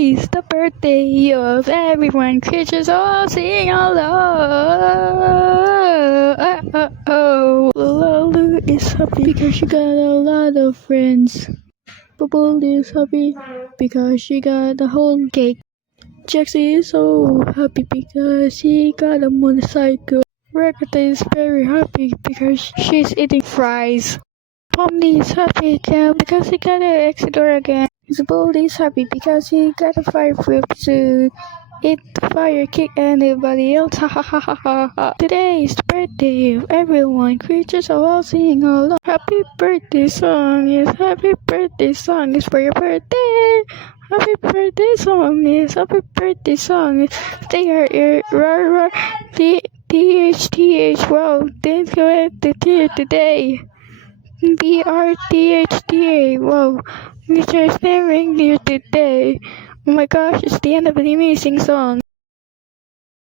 Today is the birthday of everyone. Creatures all sing along. Lulu is happy because she got a lot of friends. Bubble is happy because she got a whole cake. Jaxie is so happy because she got a motorcycle. Regatha is very happy because she's eating fries. Pomni is happy again because he got an exit door again. Isabel is happy because he got a fireproof suit. Eat the fire, kick anybody else. Ha ha ha ha ha ha. Today is the birthday of everyone. Creatures are all singing along. Happy birthday song is for your birthday. Happy birthday song is they are roar THTH. Wow, thanks for the tear today. BRTHTA. Wow, we are staring here today. Oh my gosh, it's the end of the amazing song.